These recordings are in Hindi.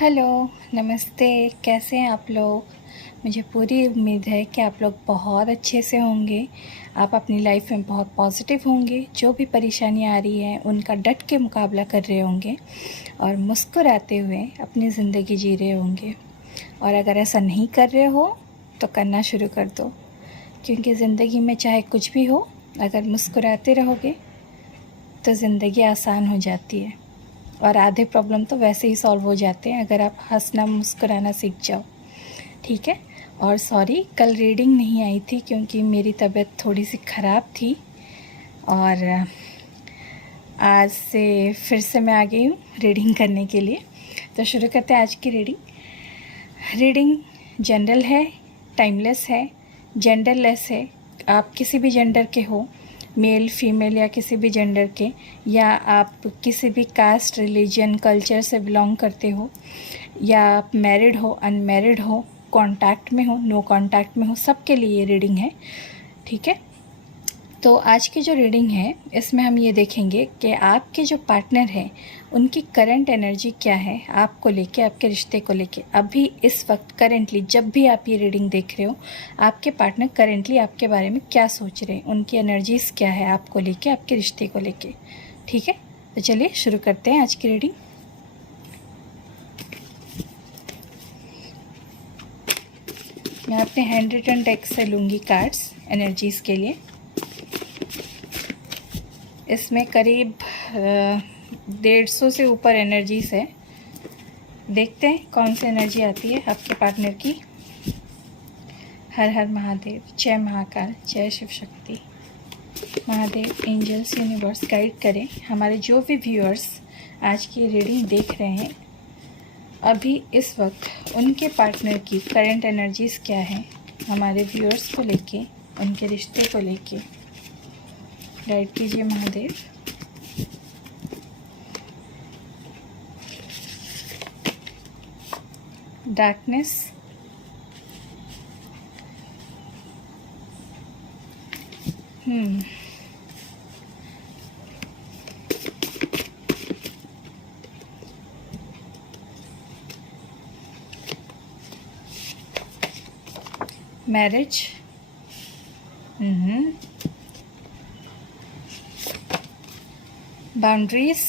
हेलो, नमस्ते। कैसे हैं आप लोग? मुझे पूरी उम्मीद है कि आप लोग बहुत अच्छे से होंगे। आप अपनी लाइफ में बहुत पॉजिटिव होंगे। जो भी परेशानियां आ रही हैं उनका डट के मुकाबला कर रहे होंगे और मुस्कुराते हुए अपनी ज़िंदगी जी रहे होंगे। और अगर ऐसा नहीं कर रहे हो तो करना शुरू कर दो, क्योंकि ज़िंदगी में चाहे कुछ भी हो, अगर मुस्कुराते रहोगे तो ज़िंदगी आसान हो जाती है और आधे प्रॉब्लम तो वैसे ही सॉल्व हो जाते हैं अगर आप हंसना मुस्कुराना सीख जाओ। ठीक है। और सॉरी, कल रीडिंग नहीं आई थी क्योंकि मेरी तबीयत थोड़ी सी ख़राब थी और आज से फिर से मैं आ गई हूँ रीडिंग करने के लिए। तो शुरू करते हैं आज की रीडिंग जनरल है, टाइमलेस है, जेंडरलेस है। आप किसी भी जेंडर के हो, मेल फीमेल या किसी भी जेंडर के, या आप किसी भी कास्ट रिलीजन कल्चर से बिलोंग करते हो, या आप मैरिड हो अनमैरिड हो, कांटेक्ट में हो नो कांटेक्ट में हो, सबके लिए ये रीडिंग है। ठीक है। तो आज की जो रीडिंग है इसमें हम ये देखेंगे कि आपके जो पार्टनर हैं उनकी करंट एनर्जी क्या है, आपको लेके, आपके रिश्ते को लेके। अभी इस वक्त करेंटली जब भी आप ये रीडिंग देख रहे हो, आपके पार्टनर करेंटली आपके बारे में क्या सोच रहे हैं, उनकी एनर्जीज़ क्या है आपको लेके, आपके रिश्ते को लेके। ठीक है। तो चलिए शुरू करते हैं आज की रीडिंग। मैं अपने हैंड रिटन डेक से लूँगी कार्ड्स एनर्जीज़ के लिए। इसमें करीब 150 से ऊपर एनर्जीज़ है। देखते हैं कौन सी एनर्जी आती है आपके पार्टनर की। हर हर महादेव, जय महाकाल, जय Shiv Shakti. Mahadev, angels, universe guide करें हमारे जो भी व्यूअर्स आज की रीडिंग देख रहे हैं। अभी इस वक्त उनके पार्टनर की करंट एनर्जीज़ क्या है, हमारे व्यूअर्स को लेके, उनके रिश्ते को लेके गाइड कीजिए Mahadev. Darkness, marriage, boundaries,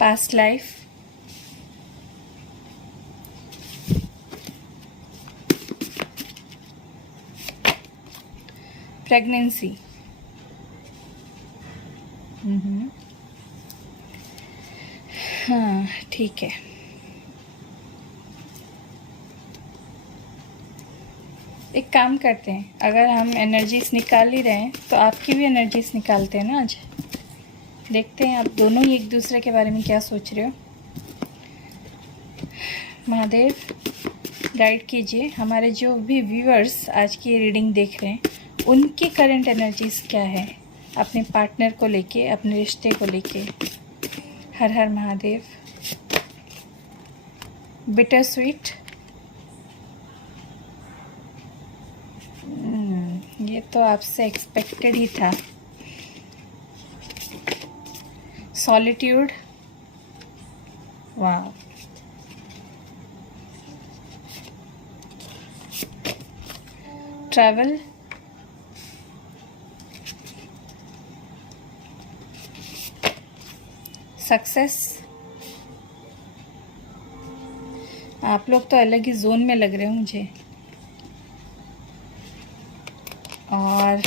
past life, pregnancy. हाँ, ठीक है। एक काम करते हैं, अगर हम एनर्जीज निकाल ही रहे हैं तो आपकी भी एनर्जीज निकालते हैं ना आज। देखते हैं आप दोनों ही एक दूसरे के बारे में क्या सोच रहे हो। महादेव गाइड कीजिए हमारे जो भी व्यूअर्स आज की रीडिंग देख रहे हैं, उनकी करंट एनर्जीज क्या है अपने पार्टनर को लेके, अपने रिश्ते को लेके। हर हर महादेव। बिटर स्वीट, ये तो आपसे एक्सपेक्टेड ही था। सॉलिट्यूड, वाह। Travel, success. आप लोग तो अलग ही जोन में लग रहे हो मुझे। और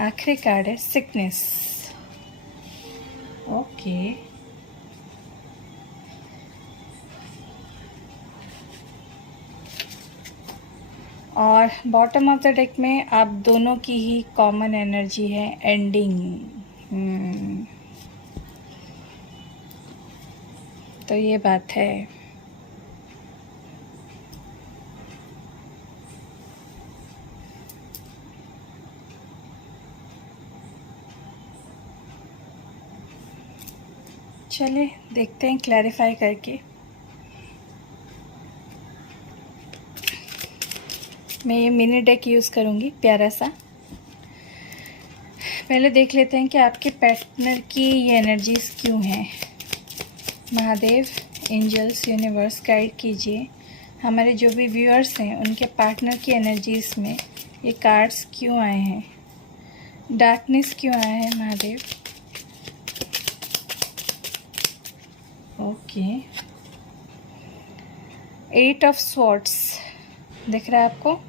आखिरी कार्ड है सिकनेस। ओके। और बॉटम ऑफ द डेक में आप दोनों की ही कॉमन एनर्जी है, एंडिंग। तो ये बात है। चलिए देखते हैं क्लैरिफाई करके। मैं ये मिनी डेक यूज़ करूँगी, प्यारा सा। पहले देख लेते हैं कि आपके पार्टनर की ये एनर्जीज क्यों हैं। महादेव, एंजल्स, यूनिवर्स गाइड कीजिए हमारे जो भी व्यूअर्स हैं उनके पार्टनर की एनर्जीज में ये कार्ड्स क्यों आए हैं, डार्कनेस क्यों आया है महादेव। ओके, 8 ऑफ स्वॉर्ड्स दिख रहा है आपको।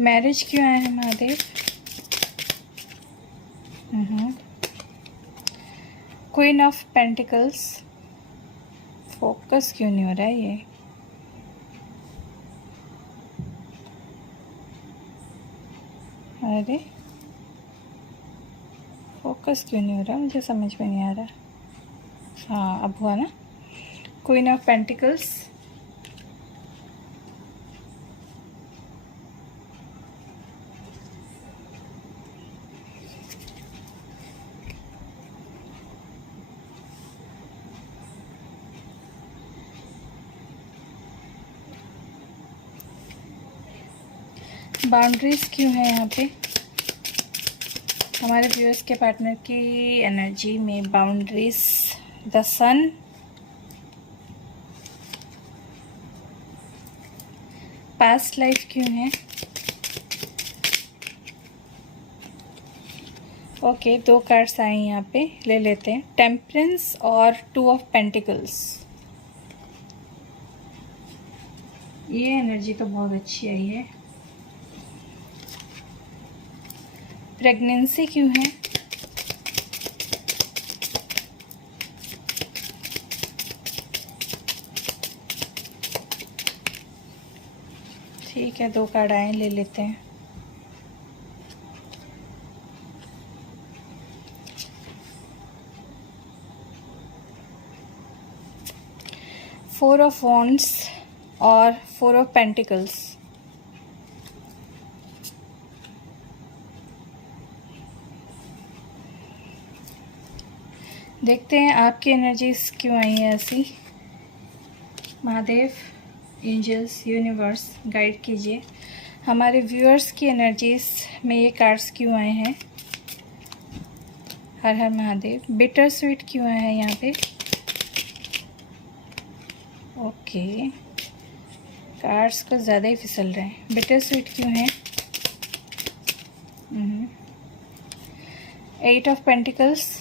मैरिज क्यों आया है Mahadev. Queen of pentacles, focus क्यों नहीं हो रहा है ये। अरे फोकस क्यों नहीं हो रहा, मुझे समझ में नहीं आ रहा। हाँ अब हुआ ना। क्वीन ऑफ पेंटिकल्स, बाउंड्रीज क्यों है यहाँ पे हमारे व्यूअर्स के पार्टनर की एनर्जी में। Boundaries, the sun, past life क्यों है। ओके, 2 कार्ड्स आए यहाँ पे, ले लेते हैं। टेम्परेंस और 2 ऑफ पेंटिकल्स। ये एनर्जी तो बहुत अच्छी आई है। प्रेगनेंसी क्यों है। ठीक है, 2 कार्ड आए, ले लेते हैं। फोर ऑफ वॉन्ड्स और 4 ऑफ पेंटिकल्स। देखते हैं आपकी एनर्जीज क्यों आई है ऐसी। महादेव, एंजल्स, यूनिवर्स गाइड कीजिए हमारे व्यूअर्स की एनर्जीज में ये कार्ड्स क्यों आए हैं। हर हर महादेव। बिटर स्वीट क्यों आया है यहाँ पे। ओके, कार्ड्स को ज़्यादा ही फिसल रहे हैं। बिटर स्वीट क्यों है। 8 ऑफ पेंटिकल्स,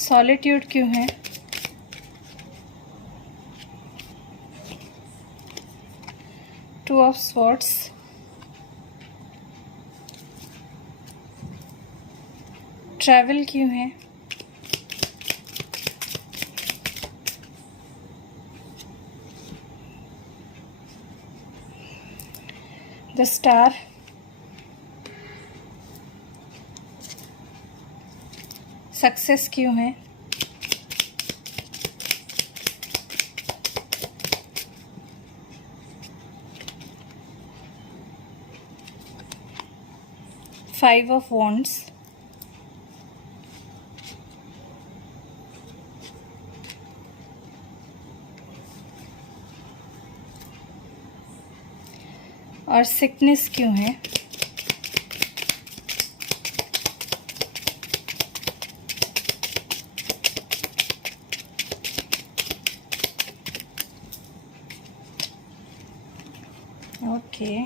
सॉलिट्यूड क्यों है। टू ऑफ स्वॉर्ड्स, ट्रैवल क्यों है। द स्टार, सक्सेस क्यों है। फाइव ऑफ वॉन्ड्स, और सिकनेस क्यों है। ओके,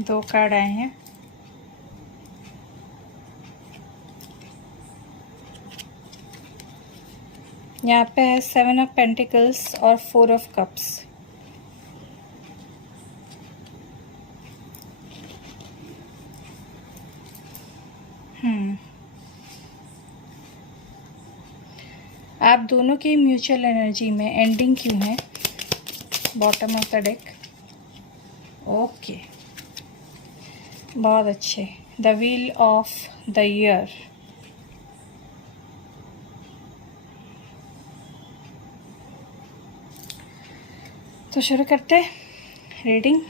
2 कार्ड आए हैं। यहाँ पे है 7 ऑफ पेंटिकल्स और 4 ऑफ कप्स। आप दोनों की म्यूचुअल एनर्जी में एंडिंग क्यों है। Bottom of the deck. Okay, बहुत अच्छे। The wheel of the year. तो शुरू करते हैं रीडिंग।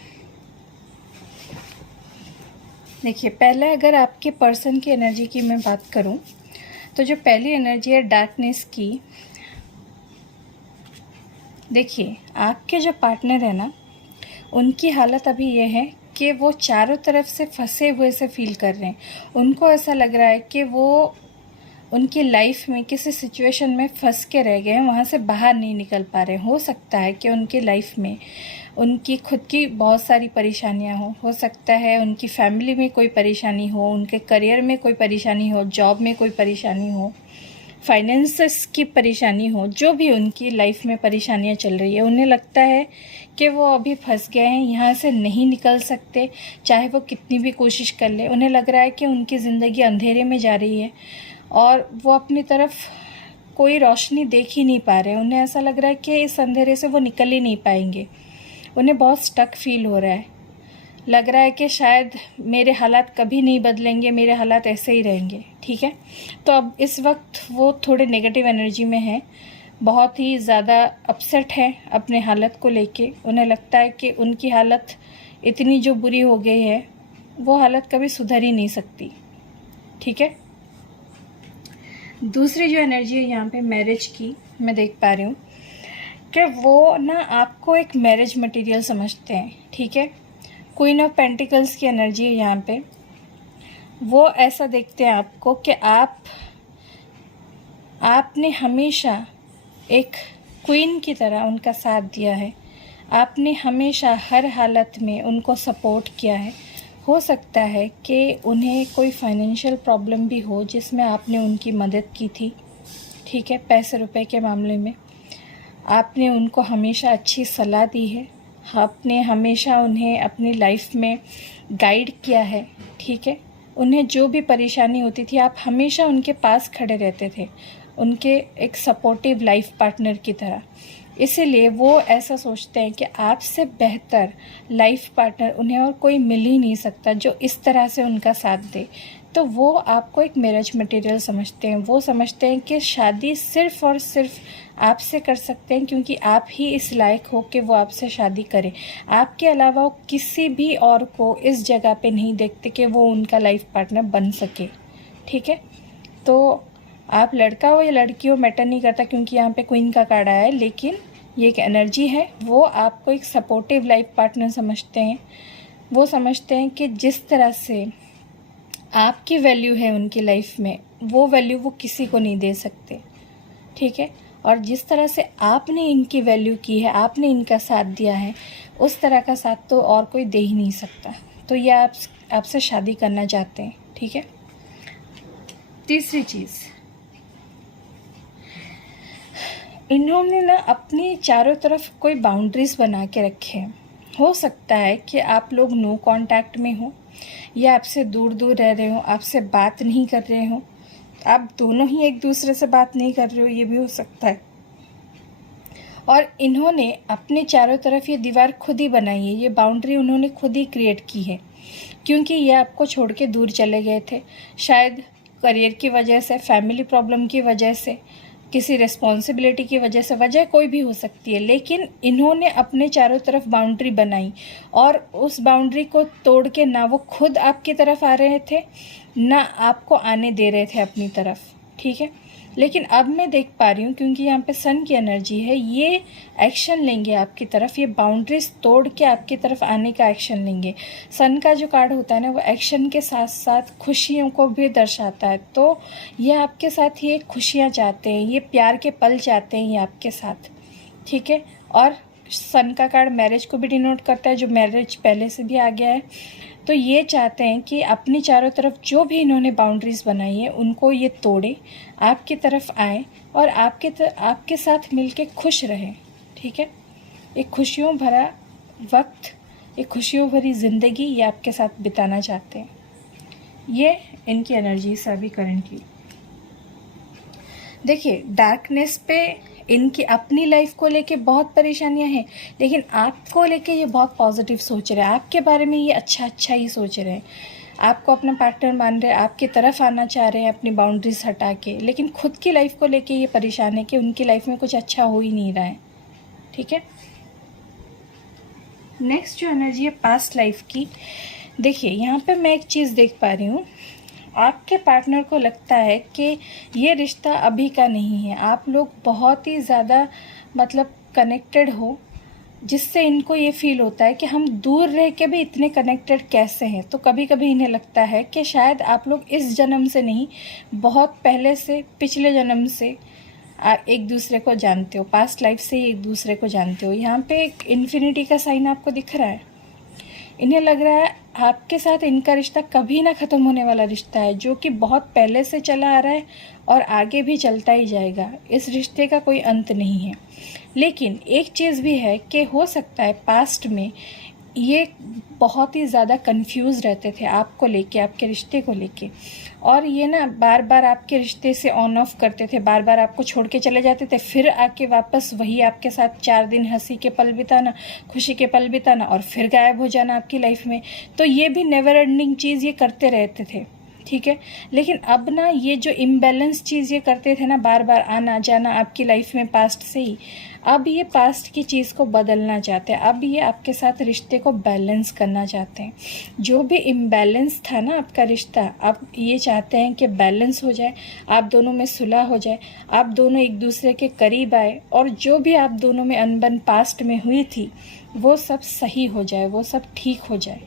देखिए, पहले अगर आपके पर्सन की एनर्जी की मैं बात करूं तो जो पहली एनर्जी है डार्कनेस की, देखिए, आपके जो पार्टनर है ना, उनकी हालत अभी ये है कि वो चारों तरफ से फंसे हुए से फील कर रहे हैं। उनको ऐसा लग रहा है कि वो उनकी लाइफ में किसी सिचुएशन में फंस के रह गए हैं, वहाँ से बाहर नहीं निकल पा रहे हैं। हो सकता है कि उनकी लाइफ में उनकी खुद की बहुत सारी परेशानियाँ हो सकता है उनकी फैमिली में कोई परेशानी हो, उनके करियर में कोई परेशानी हो, जॉब में कोई परेशानी हो, फाइनेंसेस की परेशानी हो, जो भी उनकी लाइफ में परेशानियाँ चल रही है, उन्हें लगता है कि वो अभी फंस गए हैं, यहाँ से नहीं निकल सकते, चाहे वो कितनी भी कोशिश कर ले। उन्हें लग रहा है कि उनकी ज़िंदगी अंधेरे में जा रही है और वो अपनी तरफ कोई रोशनी देख ही नहीं पा रहे हैं। उन्हें ऐसा लग रहा है कि इस अंधेरे से वो निकल ही नहीं पाएंगे। उन्हें बहुत स्टक फील हो रहा है। लग रहा है कि शायद मेरे हालात कभी नहीं बदलेंगे, मेरे हालात ऐसे ही रहेंगे। ठीक है, तो अब इस वक्त वो थोड़े नेगेटिव एनर्जी में हैं, बहुत ही ज़्यादा अपसेट है अपने हालत को लेके। उन्हें लगता है कि उनकी हालत इतनी जो बुरी हो गई है, वो हालत कभी सुधर ही नहीं सकती। ठीक है, दूसरी जो एनर्जी है यहाँ पे मैरिज की, मैं देख पा रही हूँ कि वो ना आपको एक मैरिज मटेरियल समझते हैं। ठीक है, क्वीन ऑफ पेंटिकल्स की एनर्जी है यहाँ पे। वो ऐसा देखते हैं आपको कि आपने हमेशा एक क्वीन की तरह उनका साथ दिया है, आपने हमेशा हर हालत में उनको सपोर्ट किया है। हो सकता है कि उन्हें कोई फाइनेंशियल प्रॉब्लम भी हो जिसमें आपने उनकी मदद की थी। ठीक है, पैसे रुपए के मामले में आपने उनको हमेशा अच्छी सलाह दी है, आपने हमेशा उन्हें अपनी लाइफ में गाइड किया है। ठीक है, उन्हें जो भी परेशानी होती थी आप हमेशा उनके पास खड़े रहते थे, उनके एक सपोर्टिव लाइफ पार्टनर की तरह। इसीलिए वो ऐसा सोचते हैं कि आपसे बेहतर लाइफ पार्टनर उन्हें और कोई मिल ही नहीं सकता जो इस तरह से उनका साथ दे। तो वो आपको एक मैरिज मटेरियल समझते हैं। वो समझते हैं कि शादी सिर्फ़ और सिर्फ आपसे कर सकते हैं क्योंकि आप ही इस लायक हो कि वो आपसे शादी करें। आपके अलावा वो किसी भी और को इस जगह पे नहीं देखते कि वो उनका लाइफ पार्टनर बन सके। ठीक है, तो आप लड़का हो या लड़की हो मैटर नहीं करता क्योंकि यहाँ पे क्वीन का कार्ड आया है, लेकिन ये एक एनर्जी है। वो आपको एक सपोर्टिव लाइफ पार्टनर समझते हैं। वो समझते हैं कि जिस तरह से आपकी वैल्यू है उनकी लाइफ में, वो वैल्यू वो किसी को नहीं दे सकते। ठीक है, और जिस तरह से आपने इनकी वैल्यू की है, आपने इनका साथ दिया है, उस तरह का साथ तो और कोई दे ही नहीं सकता। तो ये आपसे शादी करना चाहते हैं। ठीक है, तीसरी चीज़, इन्होंने ना अपनी चारों तरफ कोई बाउंड्रीज़ बना के रखे हैं। हो सकता है कि आप लोग नो कांटेक्ट में हो या आपसे दूर दूर रह रहे हो, आपसे बात नहीं कर रहे हो, आप दोनों ही एक दूसरे से बात नहीं कर रहे हो, ये भी हो सकता है। और इन्होंने अपने चारों तरफ ये दीवार खुद ही बनाई है, ये बाउंड्री उन्होंने खुद ही क्रिएट की है क्योंकि ये आपको छोड़ के दूर चले गए थे। शायद करियर की वजह से, फैमिली प्रॉब्लम की वजह से, किसी रिस्पॉन्सिबिलिटी की वजह से, वजह कोई भी हो सकती है, लेकिन इन्होंने अपने चारों तरफ बाउंड्री बनाई और उस बाउंड्री को तोड़ के ना वो खुद आपकी तरफ आ रहे थे ना आपको आने दे रहे थे अपनी तरफ। ठीक है, लेकिन अब मैं देख पा रही हूँ क्योंकि यहाँ पे सन की एनर्जी है, ये एक्शन लेंगे आपकी तरफ, ये बाउंड्रीज तोड़ के आपकी तरफ आने का एक्शन लेंगे। सन का जो कार्ड होता है ना, वो एक्शन के साथ साथ खुशियों को भी दर्शाता है। तो ये आपके साथ ये खुशियाँ चाहते हैं, ये प्यार के पल चाहते हैं ये आपके साथ। ठीक है, और सन का कार्ड मैरिज को भी डिनोट करता है, जो मैरिज पहले से भी आ गया है। तो ये चाहते हैं कि अपनी चारों तरफ जो भी इन्होंने बाउंड्रीज़ बनाई है उनको ये तोड़े, आपकी तरफ आए और आपके साथ मिलके खुश रहें। ठीक है, एक खुशियों भरा वक्त, एक खुशियों भरी ज़िंदगी ये आपके साथ बिताना चाहते हैं। ये इनकी एनर्जी है अभी करंटली। देखिए, डार्कनेस पे इनकी अपनी लाइफ को लेके बहुत परेशानियां हैं, लेकिन आपको लेके ये बहुत पॉजिटिव सोच रहे हैं, आपके बारे में ये अच्छा ही सोच रहे हैं, आपको अपना पार्टनर मान रहे हैं, आपकी तरफ आना चाह रहे हैं अपनी बाउंड्रीज हटा के, लेकिन खुद की लाइफ को लेके ये परेशान है कि उनकी लाइफ में कुछ अच्छा हो ही नहीं रहा है। ठीक है, नेक्स्ट जो एनर्जी है पास्ट लाइफ की। देखिए, यहाँ पे मैं एक चीज़ देख पा रही हूँ, आपके पार्टनर को लगता है कि ये रिश्ता अभी का नहीं है। आप लोग बहुत ही ज़्यादा मतलब कनेक्टेड हो, जिससे इनको ये फील होता है कि हम दूर रह के भी इतने कनेक्टेड कैसे हैं। तो कभी कभी इन्हें लगता है कि शायद आप लोग इस जन्म से नहीं, बहुत पहले से, पिछले जन्म से एक दूसरे को जानते हो, पास्ट लाइफ से ही एक दूसरे को जानते हो। यहाँ पे एक इन्फिनिटी का साइन आपको दिख रहा है। इन्हें लग रहा है आपके साथ इनका रिश्ता कभी ना ख़त्म होने वाला रिश्ता है, जो कि बहुत पहले से चला आ रहा है और आगे भी चलता ही जाएगा। इस रिश्ते का कोई अंत नहीं है। लेकिन एक चीज़ भी है कि हो सकता है पास्ट में ये बहुत ही ज़्यादा कंफ्यूज रहते थे आपको लेके, आपके रिश्ते को लेके, और ये ना बार बार आपके रिश्ते से ऑन ऑफ करते थे, बार बार आपको छोड़ के चले जाते थे, फिर आके वापस वही आपके साथ 4 दिन हंसी के पल बिताना, खुशी के पल बिताना, और फिर गायब हो जाना आपकी लाइफ में। तो ये भी नेवर एंडिंग चीज़ ये करते रहते थे, ठीक है। लेकिन अब ना ये जो इम्बैलेंस चीज़ ये करते थे ना, बार बार आना जाना आपकी लाइफ में पास्ट से ही, अब ये पास्ट की चीज़ को बदलना चाहते हैं। अब ये आपके साथ रिश्ते को बैलेंस करना चाहते हैं। जो भी इम्बैलेंस था ना आपका रिश्ता, अब ये चाहते हैं कि बैलेंस हो जाए, आप दोनों में सुलह हो जाए, आप दोनों एक दूसरे के करीब आए, और जो भी आप दोनों में अनबन पास्ट में हुई थी वो सब सही हो जाए, वो सब ठीक हो जाए।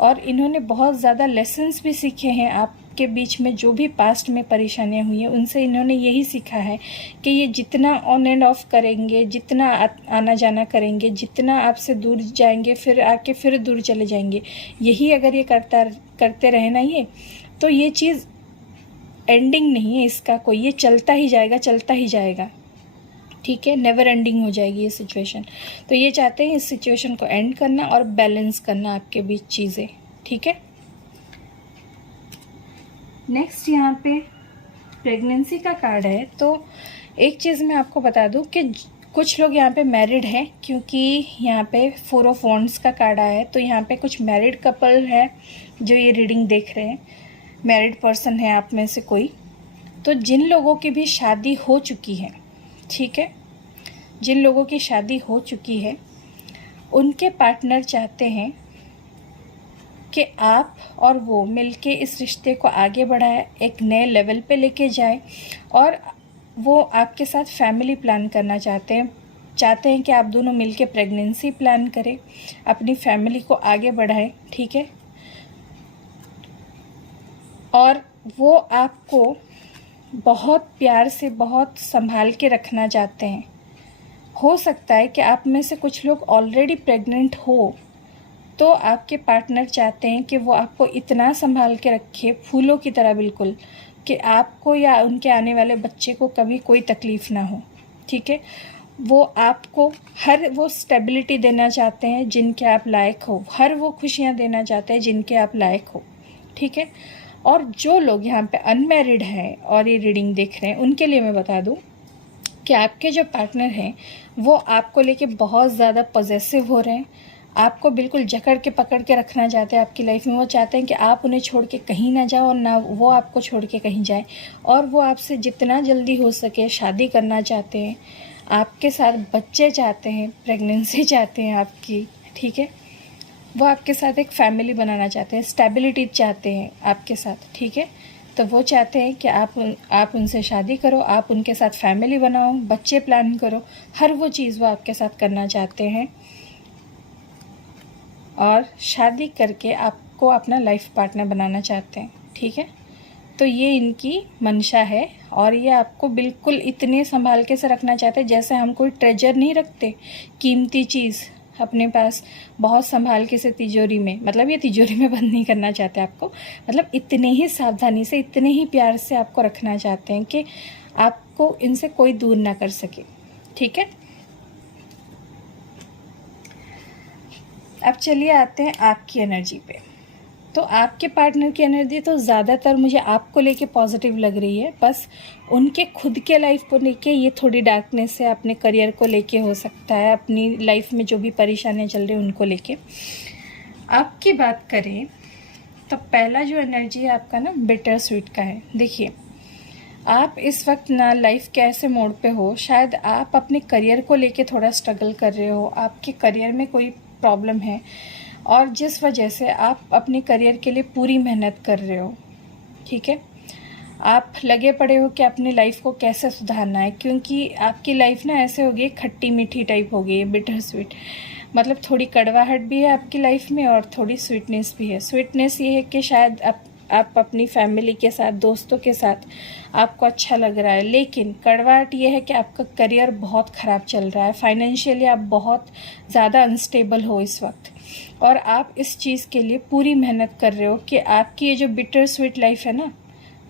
और इन्होंने बहुत ज़्यादा लेसन्स भी सीखे हैं आपके बीच में। जो भी पास्ट में परेशानियां हुई हैं उनसे इन्होंने यही सीखा है कि ये जितना ऑन एंड ऑफ करेंगे, जितना आना जाना करेंगे, जितना आपसे दूर जाएंगे, फिर आके फिर दूर चले जाएंगे, यही अगर ये करते रहे ना ये, तो ये चीज़ एंडिंग नहीं है इसका कोई, ये चलता ही जाएगा, चलता ही जाएगा, ठीक है। नेवर एंडिंग हो जाएगी ये सिचुएशन। तो ये चाहते हैं इस सिचुएशन को एंड करना और बैलेंस करना आपके बीच चीज़ें, ठीक है। नेक्स्ट यहाँ पे प्रेगनेंसी का कार्ड है। तो एक चीज़ मैं आपको बता दूँ कि कुछ लोग यहाँ पे मैरिड हैं, क्योंकि यहाँ पे 4 ऑफ वॉन्ड्स का कार्ड आया है। तो यहाँ पे कुछ मैरिड कपल है जो ये रीडिंग देख रहे हैं, मैरिड पर्सन है आप में से कोई। तो जिन लोगों की भी शादी हो चुकी है, ठीक है, जिन लोगों की शादी हो चुकी है, उनके पार्टनर चाहते हैं कि आप और वो मिलके इस रिश्ते को आगे बढ़ाएं, एक नए लेवल पे लेके जाएं, और वो आपके साथ फैमिली प्लान करना चाहते हैं कि आप दोनों मिलके प्रेगनेंसी प्लान करें, अपनी फैमिली को आगे बढ़ाएं, ठीक है। और वो आपको बहुत प्यार से, बहुत संभाल के रखना चाहते हैं। हो सकता है कि आप में से कुछ लोग ऑलरेडी प्रेग्नेंट हो, तो आपके पार्टनर चाहते हैं कि वो आपको इतना संभाल के रखे, फूलों की तरह बिल्कुल, कि आपको या उनके आने वाले बच्चे को कभी कोई तकलीफ़ ना हो, ठीक है। वो आपको हर वो स्टेबिलिटी देना चाहते हैं जिनके आप लायक हो, हर वो खुशियाँ देना चाहते हैं जिनके आप लायक हो, ठीक है। और जो लोग यहाँ पे अनमैरिड हैं और ये रीडिंग देख रहे हैं, उनके लिए मैं बता दूँ कि आपके जो पार्टनर हैं वो आपको लेके बहुत ज़्यादा पॉजेसिव हो रहे हैं, आपको बिल्कुल जकड़ के पकड़ के रखना चाहते हैं आपकी लाइफ में। वो चाहते हैं कि आप उन्हें छोड़ के कहीं ना जाओ और ना वो आपको छोड़ के कहीं जाए, और वो आपसे जितना जल्दी हो सके शादी करना चाहते हैं, आपके साथ बच्चे चाहते हैं, प्रेगनेंसी चाहते हैं आपकी, ठीक है। वो आपके साथ एक फैमिली बनाना चाहते हैं, स्टेबिलिटी चाहते हैं आपके साथ, ठीक है। तो वो चाहते हैं कि आप उनसे शादी करो, आप उनके साथ फैमिली बनाओ, बच्चे प्लान करो, हर वो चीज़ वो आपके साथ करना चाहते हैं, और शादी करके आपको अपना लाइफ पार्टनर बनाना चाहते हैं, ठीक है। तो ये इनकी मंशा है, और ये आपको बिल्कुल इतने संभाल के से रखना चाहते हैं जैसे हम कोई ट्रेजर नहीं रखते, कीमती चीज़ अपने पास बहुत संभाल के से तिजोरी में, मतलब ये तिजोरी में बंद नहीं करना चाहते आपको, मतलब इतने ही सावधानी से, इतने ही प्यार से आपको रखना चाहते हैं कि आपको इनसे कोई दूर ना कर सके, ठीक है। अब चलिए आते हैं आपकी एनर्जी पे। तो आपके पार्टनर की एनर्जी तो ज़्यादातर मुझे आपको लेके पॉजिटिव लग रही है, बस उनके खुद के लाइफ को लेके ये थोड़ी डार्कनेस है, अपने करियर को लेके हो सकता है, अपनी लाइफ में जो भी परेशानियां चल रही हैं उनको लेके। आपकी बात करें तो पहला जो एनर्जी है आपका ना बिटर स्वीट का है। देखिए, आप इस वक्त ना लाइफ के ऐसे मोड़ पे हो, शायद आप अपने करियर को लेके थोड़ा स्ट्रगल कर रहे हो, आपके करियर में कोई प्रॉब्लम है, और जिस वजह से आप अपने करियर के लिए पूरी मेहनत कर रहे हो, ठीक है। आप लगे पड़े हो कि अपनी लाइफ को कैसे सुधारना है, क्योंकि आपकी लाइफ ना ऐसे हो गई खट्टी मीठी टाइप हो गई है, बिटर स्वीट। मतलब थोड़ी कड़वाहट भी है आपकी लाइफ में और थोड़ी स्वीटनेस भी है। स्वीटनेस ये है कि शायद आप अपनी फैमिली के साथ, दोस्तों के साथ आपको अच्छा लग रहा है, लेकिन कड़वाहट ये है कि आपका करियर बहुत ख़राब चल रहा है, फाइनेंशियली आप बहुत ज़्यादा अनस्टेबल हो इस वक्त, और आप इस चीज़ के लिए पूरी मेहनत कर रहे हो कि आपकी ये जो बिटर स्वीट लाइफ है ना,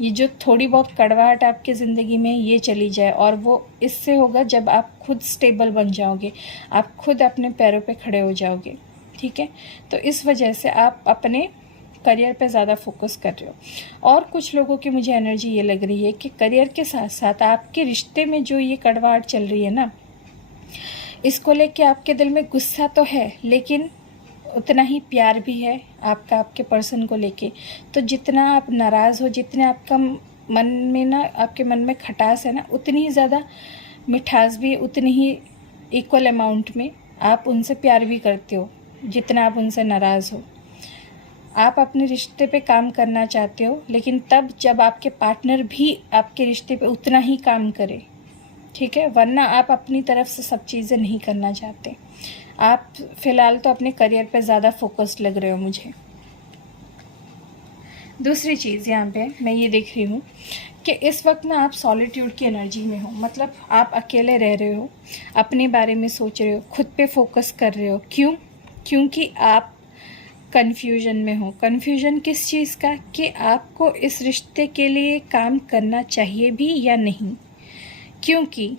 ये जो थोड़ी बहुत कड़वाहट आपकी ज़िंदगी में ये चली जाए, और वो इससे होगा जब आप खुद स्टेबल बन जाओगे, आप खुद अपने पैरों पे खड़े हो जाओगे। ठीक है, तो इस वजह से आप अपने करियर पे ज़्यादा फोकस कर रहे हो। और कुछ लोगों की मुझे एनर्जी ये लग रही है कि करियर के साथ साथ आपके रिश्ते में जो ये कड़वाहट चल रही है ना, इसको लेके आपके दिल में गुस्सा तो है, लेकिन उतना ही प्यार भी है आपका आपके पर्सन को लेके। तो जितना आप नाराज़ हो, जितने आपका मन में ना, आपके मन में खटास है ना, उतनी ही ज़्यादा मिठास भी, उतनी ही इक्वल अमाउंट में आप उनसे प्यार भी करते हो जितना आप उनसे नाराज़ हो। आप अपने रिश्ते पे काम करना चाहते हो, लेकिन तब जब आपके पार्टनर भी आपके रिश्ते पे उतना ही काम करे। ठीक है, वरना आप अपनी तरफ से सब चीज़ें नहीं करना चाहते। आप फ़िलहाल तो अपने करियर पे ज़्यादा फोकस्ड लग रहे हो मुझे। दूसरी चीज़ यहाँ पे मैं ये देख रही हूँ कि इस वक्त ना आप सॉलिट्यूड की एनर्जी में हो, मतलब आप अकेले रह रहे हो, अपने बारे में सोच रहे हो, खुद पे फोकस कर रहे हो। क्यों? क्योंकि आप कन्फ्यूजन में हो। कन्फ्यूजन किस चीज़ का, कि आपको इस रिश्ते के लिए काम करना चाहिए भी या नहीं। क्योंकि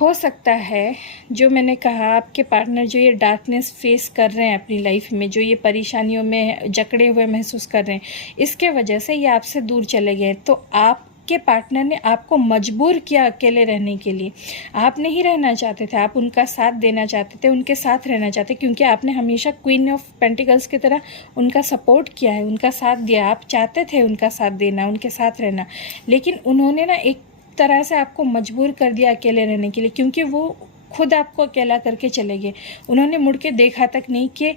हो सकता है, जो मैंने कहा, आपके पार्टनर जो ये डार्कनेस फेस कर रहे हैं अपनी लाइफ में, जो ये परेशानियों में जकड़े हुए महसूस कर रहे हैं, इसके वजह से ये आपसे दूर चले गए। तो आपके पार्टनर ने आपको मजबूर किया अकेले रहने के लिए। आप नहीं रहना चाहते थे, आप उनका साथ देना चाहते थे, उनके साथ रहना चाहते, क्योंकि आपने हमेशा क्वीन ऑफ पेंटिकल्स की तरह उनका सपोर्ट किया है, उनका साथ दिया। आप चाहते थे उनका साथ देना, उनके साथ रहना, लेकिन उन्होंने ना एक तरह से आपको मजबूर कर दिया अकेले रहने के लिए, क्योंकि वो खुद आपको अकेला करके चले गए। उन्होंने मुड़ के देखा तक नहीं कि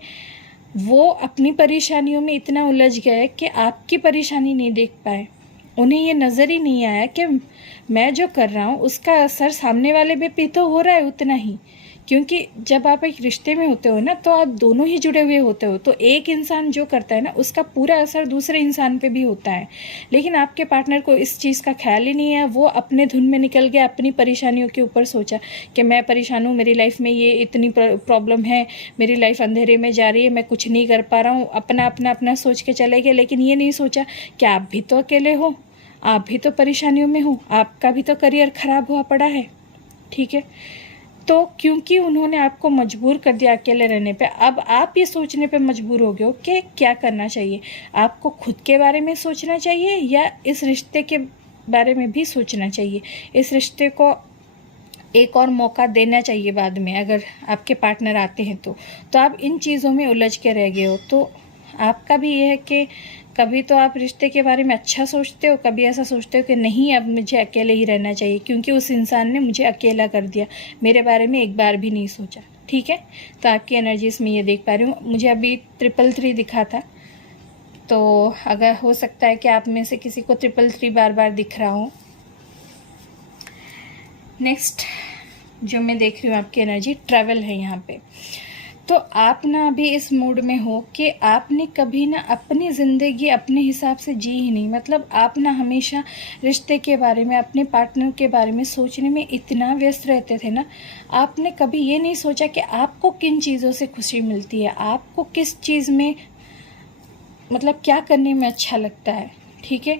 वो अपनी परेशानियों में इतना उलझ गए कि आपकी परेशानी नहीं देख पाए। उन्हें ये नज़र ही नहीं आया कि मैं जो कर रहा हूँ उसका असर सामने वाले पे तो हो रहा है उतना ही। क्योंकि जब आप एक रिश्ते में होते हो ना, तो आप दोनों ही जुड़े हुए होते हो, तो एक इंसान जो करता है ना, उसका पूरा असर दूसरे इंसान पे भी होता है। लेकिन आपके पार्टनर को इस चीज़ का ख्याल ही नहीं है। वो अपने धुन में निकल गया, अपनी परेशानियों के ऊपर सोचा कि मैं परेशान हूँ, मेरी लाइफ में ये इतनी प्रॉब्लम है, मेरी लाइफ अंधेरे में जा रही है, मैं कुछ नहीं कर पा रहा हूँ। अपना अपना अपना सोच के चले गए, लेकिन ये नहीं सोचा कि आप भी तो अकेले हो, आप भी तो परेशानियों में हो, आपका भी तो करियर ख़राब हुआ पड़ा है। ठीक है, तो क्योंकि उन्होंने आपको मजबूर कर दिया अकेले रहने पे, अब आप ये सोचने पे मजबूर हो गए हो कि क्या करना चाहिए। आपको खुद के बारे में सोचना चाहिए या इस रिश्ते के बारे में भी सोचना चाहिए। इस रिश्ते को एक और मौका देना चाहिए बाद में, अगर आपके पार्टनर आते हैं तो आप इन चीज़ों में उलझ के रह गए हो। तो आपका भी ये है कि कभी तो आप रिश्ते के बारे में अच्छा सोचते हो, कभी ऐसा सोचते हो कि नहीं, अब मुझे अकेले ही रहना चाहिए, क्योंकि उस इंसान ने मुझे अकेला कर दिया, मेरे बारे में एक बार भी नहीं सोचा। ठीक है, तो आपकी एनर्जीज में ये देख पा रही हूँ। मुझे अभी 333 दिखा था, तो अगर हो सकता है कि आप में से किसी को 333 बार बार दिख रहा हो। नेक्स्ट जो मैं देख रही हूँ आपकी एनर्जी ट्रैवल है यहाँ पे। तो आप ना अभी इस मूड में हो कि आपने कभी ना अपनी ज़िंदगी अपने हिसाब से जी ही नहीं। मतलब आप ना हमेशा रिश्ते के बारे में, अपने पार्टनर के बारे में सोचने में इतना व्यस्त रहते थे ना, आपने कभी ये नहीं सोचा कि आपको किन चीज़ों से खुशी मिलती है, आपको किस चीज़ में, मतलब क्या करने में अच्छा लगता है। ठीक है,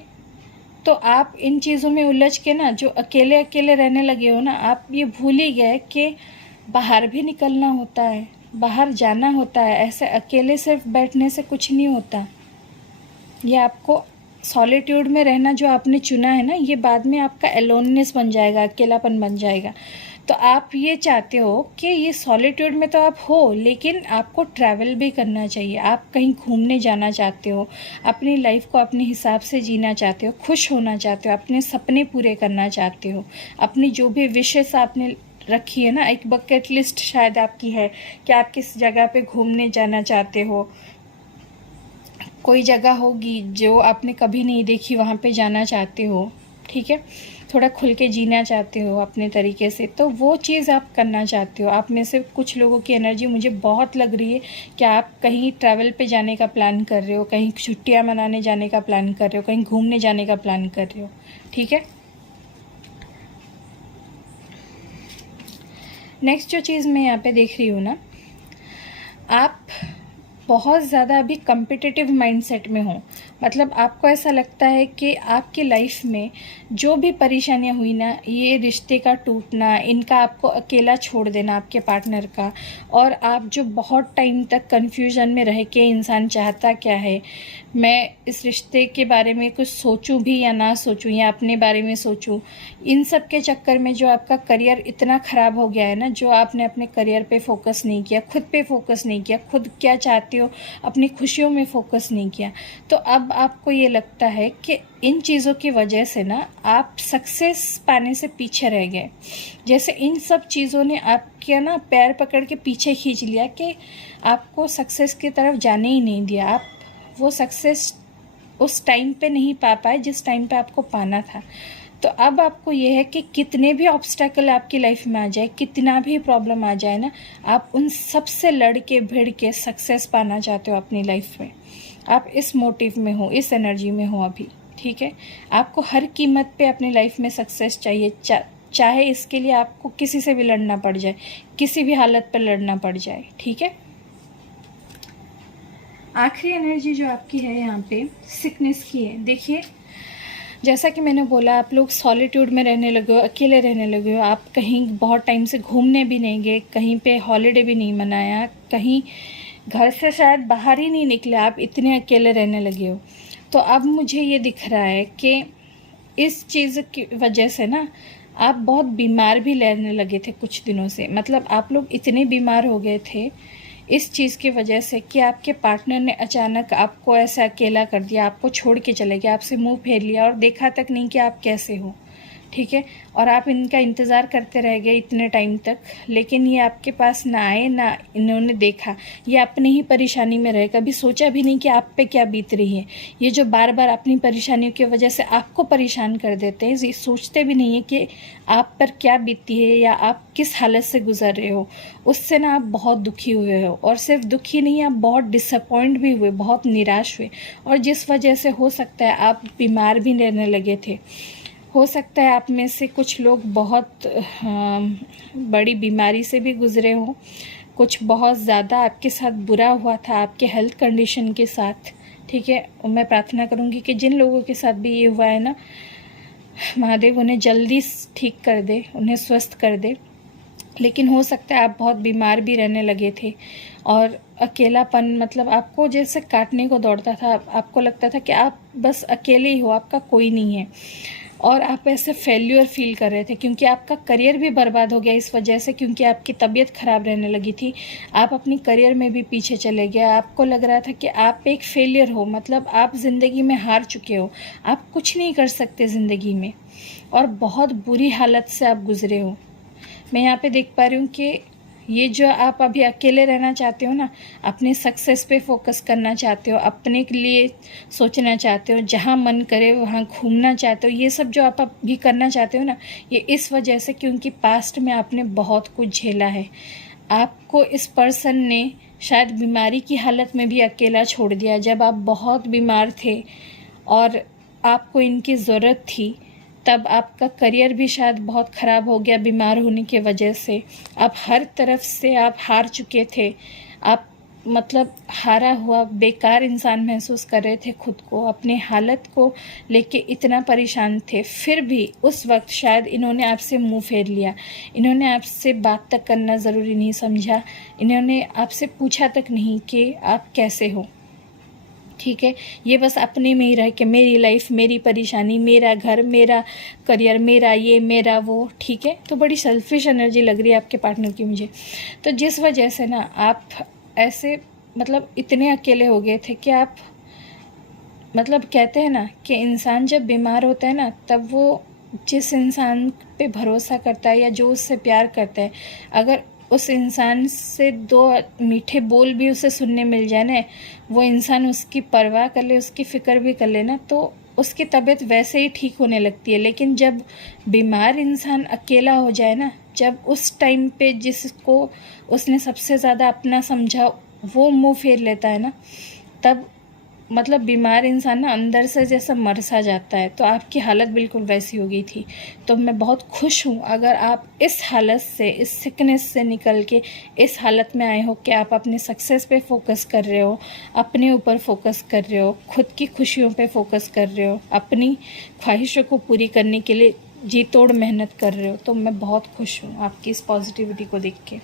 तो आप इन चीज़ों में उलझ के ना, जो अकेले अकेले रहने लगे हो ना, आप ये भूल ही गए कि बाहर भी निकलना होता है, बाहर जाना होता है। ऐसे अकेले सिर्फ बैठने से कुछ नहीं होता। ये आपको सॉलिट्यूड में रहना जो आपने चुना है ना, ये बाद में आपका एलोननेस बन जाएगा, अकेलापन बन जाएगा। तो आप ये चाहते हो कि ये सॉलिट्यूड में तो आप हो, लेकिन आपको ट्रैवल भी करना चाहिए। आप कहीं घूमने जाना चाहते हो, अपनी लाइफ को अपने हिसाब से जीना चाहते हो, खुश होना चाहते हो, अपने सपने पूरे करना चाहते हो, अपनी जो भी विशेष आपने रखी है ना, एक बकेट लिस्ट शायद आपकी है कि आप किस जगह पे घूमने जाना चाहते हो, कोई जगह होगी जो आपने कभी नहीं देखी, वहाँ पे जाना चाहते हो, ठीक है, थोड़ा खुल के जीना चाहते हो अपने तरीके से, तो वो चीज़ आप करना चाहते हो। आप में से कुछ लोगों की एनर्जी मुझे बहुत लग रही है कि आप कहीं ट्रैवल पे जाने का प्लान कर रहे हो, कहीं छुट्टियाँ मनाने जाने का प्लान कर रहे हो, कहीं घूमने जाने का प्लान कर रहे हो, ठीक है। नेक्स्ट जो चीज़ मैं यहाँ पे देख रही हूँ ना, आप बहुत ज़्यादा अभी कम्पिटिटिव माइंडसेट में हो। मतलब आपको ऐसा लगता है कि आपकी लाइफ में जो भी परेशानियां हुई ना, ये रिश्ते का टूटना, इनका आपको अकेला छोड़ देना आपके पार्टनर का, और आप जो बहुत टाइम तक कन्फ्यूजन में रह के इंसान चाहता क्या है, मैं इस रिश्ते के बारे में कुछ सोचूं भी या ना सोचूं, या अपने बारे में सोचूं, इन सब के चक्कर में जो आपका करियर इतना ख़राब हो गया है ना, जो आपने अपने करियर पे फोकस नहीं किया, खुद पे फोकस नहीं किया, खुद क्या चाहते हो अपनी खुशियों में फोकस नहीं किया, तो अब आपको ये लगता है कि इन चीज़ों की वजह से ना आप सक्सेस पाने से पीछे रह गए। जैसे इन सब चीज़ों ने आपके ना पैर पकड़ के पीछे खींच लिया कि आपको सक्सेस की तरफ जाने ही नहीं दिया। आप वो सक्सेस उस टाइम पे नहीं पा पाए जिस टाइम पे आपको पाना था। तो अब आपको ये है कि कितने भी ऑब्स्टेकल आपकी लाइफ में आ जाए, कितना भी प्रॉब्लम आ जाए ना, आप उन सब से लड़ के भिड़ के सक्सेस पाना चाहते हो अपनी लाइफ में। आप इस मोटिव में हो, इस एनर्जी में हो अभी, ठीक है। आपको हर कीमत पे अपनी लाइफ में सक्सेस चाहिए, चाहे इसके लिए आपको किसी से भी लड़ना पड़ जाए, किसी भी हालत पर लड़ना पड़ जाए, ठीक है। आखिरी एनर्जी जो आपकी है यहाँ पे सिकनेस की है। देखिए, जैसा कि मैंने बोला, आप लोग सॉलिट्यूड में रहने लगे हो, अकेले रहने लगे हो। आप कहीं बहुत टाइम से घूमने भी नहीं गए, कहीं पे हॉलीडे भी नहीं मनाया, कहीं घर से शायद बाहर ही नहीं निकले, आप इतने अकेले रहने लगे हो। तो अब मुझे ये दिख रहा है कि इस चीज़ की वजह से ना आप बहुत बीमार भी रहने लगे थे कुछ दिनों से। मतलब आप लोग इतने बीमार हो गए थे इस चीज़ की वजह से कि आपके पार्टनर ने अचानक आपको ऐसा अकेला कर दिया, आपको छोड़ के चले गए, आपसे मुंह फेर लिया और देखा तक नहीं कि आप कैसे हो, ठीक है। और आप इनका इंतज़ार करते रह गए इतने टाइम तक, लेकिन ये आपके पास ना आए, ना इन्होंने देखा। ये अपनी ही परेशानी में रहे, कभी सोचा भी नहीं कि आप पे क्या बीत रही है। ये जो बार बार अपनी परेशानियों की वजह से आपको परेशान कर देते हैं, ये सोचते भी नहीं है कि आप पर क्या बीती है या आप किस हालत से गुजर रहे हो। उससे ना आप बहुत दुखी हुए हो, और सिर्फ दुखी नहीं, आप बहुत डिसअपॉइंट भी हुए, बहुत निराश हुए, और जिस वजह से हो सकता है आप बीमार भी रहने लगे थे। हो सकता है आप में से कुछ लोग बहुत बड़ी बीमारी से भी गुजरे हों, कुछ बहुत ज़्यादा आपके साथ बुरा हुआ था आपके हेल्थ कंडीशन के साथ, ठीक है। मैं प्रार्थना करूँगी कि जिन लोगों के साथ भी ये हुआ है ना, महादेव उन्हें जल्दी ठीक कर दे, उन्हें स्वस्थ कर दे। लेकिन हो सकता है आप बहुत बीमार भी रहने लगे थे, और अकेलापन मतलब आपको जैसे काटने को दौड़ता था। आपको लगता था कि आप बस अकेले ही हो, आपका कोई नहीं है, और आप ऐसे फेल्यूर फील कर रहे थे, क्योंकि आपका करियर भी बर्बाद हो गया इस वजह से, क्योंकि आपकी तबीयत ख़राब रहने लगी थी। आप अपनी करियर में भी पीछे चले गए। आपको लग रहा था कि आप एक फेलियर हो, मतलब आप ज़िंदगी में हार चुके हो, आप कुछ नहीं कर सकते ज़िंदगी में, और बहुत बुरी हालत से आप गुजरे हो। मैं यहाँ पे देख पा रही हूँ कि ये जो आप अभी अकेले रहना चाहते हो ना, अपने सक्सेस पे फोकस करना चाहते हो, अपने के लिए सोचना चाहते हो, जहाँ मन करे वहाँ घूमना चाहते हो, ये सब जो आप अभी करना चाहते हो ना, ये इस वजह से क्योंकि पास्ट में आपने बहुत कुछ झेला है। आपको इस पर्सन ने शायद बीमारी की हालत में भी अकेला छोड़ दिया, जब आप बहुत बीमार थे और आपको इनकी ज़रूरत थी। तब आपका करियर भी शायद बहुत ख़राब हो गया बीमार होने की वजह से। आप हर तरफ से आप हार चुके थे, आप मतलब हारा हुआ बेकार इंसान महसूस कर रहे थे खुद को, अपने हालत को लेके इतना परेशान थे। फिर भी उस वक्त शायद इन्होंने आपसे मुंह फेर लिया, इन्होंने आपसे बात तक करना ज़रूरी नहीं समझा, इन्होंने आपसे पूछा तक नहीं कि आप कैसे हो, ठीक है। ये बस अपने में ही रह के मेरी लाइफ, मेरी परेशानी, मेरा घर, मेरा करियर, मेरा ये, मेरा वो, ठीक है। तो बड़ी सेल्फिश एनर्जी लग रही है आपके पार्टनर की मुझे। तो जिस वजह से ना आप ऐसे मतलब इतने अकेले हो गए थे कि आप मतलब कहते हैं ना कि इंसान जब बीमार होता है ना, तब वो जिस इंसान पे भरोसा करता है या जो उससे प्यार करता है, अगर उस इंसान से 2 मीठे बोल भी उसे सुनने मिल जाए ना, वो इंसान उसकी परवाह कर ले, उसकी फ़िक्र भी कर ले ना, तो उसकी तबीयत वैसे ही ठीक होने लगती है। लेकिन जब बीमार इंसान अकेला हो जाए ना, जब उस टाइम पे जिसको उसने सबसे ज़्यादा अपना समझा वो मुँह फेर लेता है ना, तब मतलब बीमार इंसान ना अंदर से जैसा मर सा जाता है। तो आपकी हालत बिल्कुल वैसी हो गई थी। तो मैं बहुत खुश हूँ अगर आप इस हालत से, इस सिकनेस से निकल के इस हालत में आए हो कि आप अपने सक्सेस पे फोकस कर रहे हो, अपने ऊपर फोकस कर रहे हो, खुद की खुशियों पे फोकस कर रहे हो, अपनी ख्वाहिशों को पूरी करने के लिए जी तोड़ मेहनत कर रहे हो। तो मैं बहुत खुश हूँ आपकी इस पॉजिटिविटी को देख के।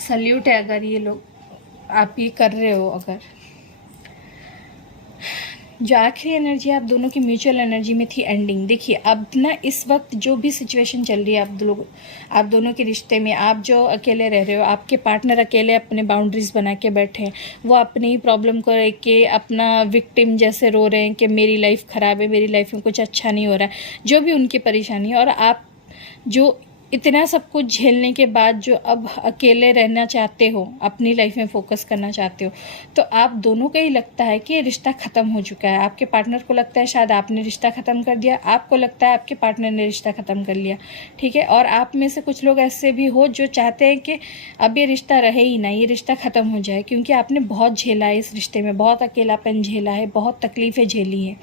सल्यूट है अगर ये लोग आप ये कर रहे हो। अगर जो आखिरी एनर्जी आप दोनों की म्यूचुअल एनर्जी में थी एंडिंग, देखिए अब ना इस वक्त जो भी सिचुएशन चल रही है आप दोनों के रिश्ते में, आप जो अकेले रह रहे हो, आपके पार्टनर अकेले अपने बाउंड्रीज बना के बैठे हैं, वो अपनी ही प्रॉब्लम को लेके अपना विक्टिम जैसे रो रहे हैं कि मेरी लाइफ ख़राब है, मेरी लाइफ में कुछ अच्छा नहीं हो रहा है, जो भी उनकी परेशानी है। और आप जो इतना सब कुछ झेलने के बाद जो अब अकेले रहना चाहते हो, अपनी लाइफ में फोकस करना चाहते हो, तो आप दोनों को ही लगता है कि रिश्ता ख़त्म हो चुका है। आपके पार्टनर को लगता है शायद आपने रिश्ता ख़त्म कर दिया, आपको लगता है आपके पार्टनर ने रिश्ता ख़त्म कर लिया, ठीक है। और आप में से कुछ लोग ऐसे भी हो जो चाहते हैं कि अब ये रिश्ता रहे ही ना, ये रिश्ता ख़त्म हो जाए, क्योंकि आपने बहुत झेला है इस रिश्ते में, बहुत अकेलापन झेला है, बहुत तकलीफ़ें झेली हैं।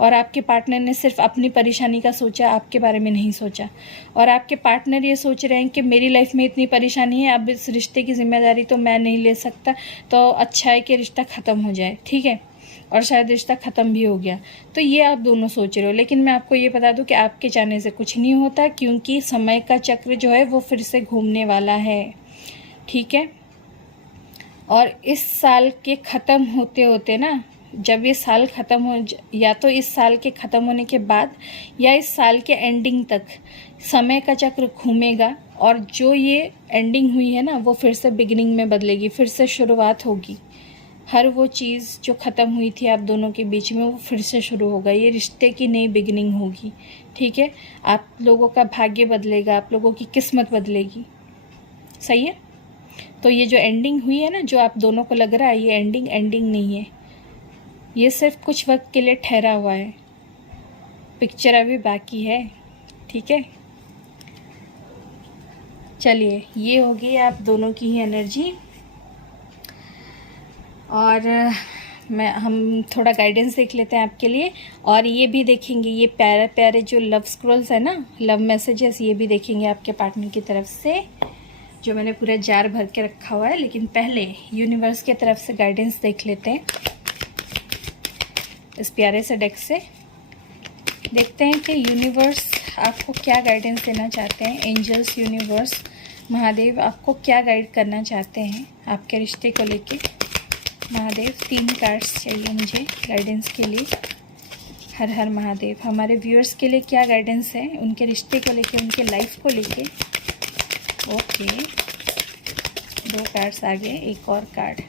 और आपके पार्टनर ने सिर्फ अपनी परेशानी का सोचा, आपके बारे में नहीं सोचा। और आपके पार्टनर ये सोच रहे हैं कि मेरी लाइफ में इतनी परेशानी है, अब इस रिश्ते की जिम्मेदारी तो मैं नहीं ले सकता, तो अच्छा है कि रिश्ता ख़त्म हो जाए, ठीक है। और शायद रिश्ता ख़त्म भी हो गया। तो ये आप दोनों सोच रहे हो। लेकिन मैं आपको ये बता दूं कि आपके चाहने से कुछ नहीं होता, क्योंकि समय का चक्र जो है वो फिर से घूमने वाला है, ठीक है। और इस साल के ख़त्म होते होते ना, जब ये साल ख़त्म हो, या तो इस साल के ख़त्म होने के बाद या इस साल के एंडिंग तक समय का चक्र घूमेगा, और जो ये एंडिंग हुई है ना वो फिर से बिगिनिंग में बदलेगी, फिर से शुरुआत होगी। हर वो चीज़ जो ख़त्म हुई थी आप दोनों के बीच में वो फिर से शुरू होगा। ये रिश्ते की नई बिगिनिंग होगी, ठीक है। आप लोगों का भाग्य बदलेगा, आप लोगों की किस्मत बदलेगी, सही है। तो ये जो एंडिंग हुई है ना, जो आप दोनों को लग रहा है ये एंडिंग नहीं है, ये सिर्फ कुछ वक्त के लिए ठहरा हुआ है। पिक्चर अभी बाकी है, ठीक है। चलिए, ये होगी आप दोनों की ही एनर्जी। और हम थोड़ा गाइडेंस देख लेते हैं आपके लिए, और ये भी देखेंगे ये प्यारे प्यारे जो लव स्क्रॉल्स है ना, लव मैसेजेस, ये भी देखेंगे आपके पार्टनर की तरफ से, जो मैंने पूरा जार भर के रखा हुआ है। लेकिन पहले यूनिवर्स की तरफ से गाइडेंस देख लेते हैं इस प्यारे से डेक से। देखते हैं कि यूनिवर्स आपको क्या गाइडेंस देना चाहते हैं। एंजल्स, यूनिवर्स, महादेव आपको क्या गाइड करना चाहते हैं आपके रिश्ते को लेके। महादेव, 3 कार्ड्स चाहिए मुझे गाइडेंस के लिए। हर हर महादेव। हमारे व्यूअर्स के लिए क्या गाइडेंस है उनके रिश्ते को लेके, उनके लाइफ को लेके। ओके, 2 कार्ड्स आ गए, एक और कार्ड।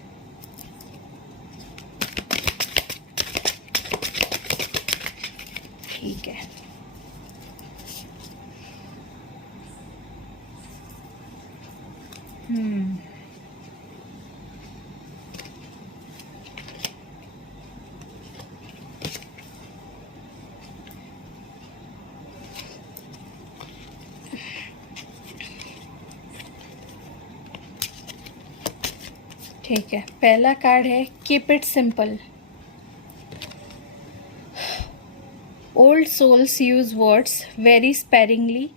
ठीक है, ठीक है। पहला कार्ड है keep it simple. Old souls use words very sparingly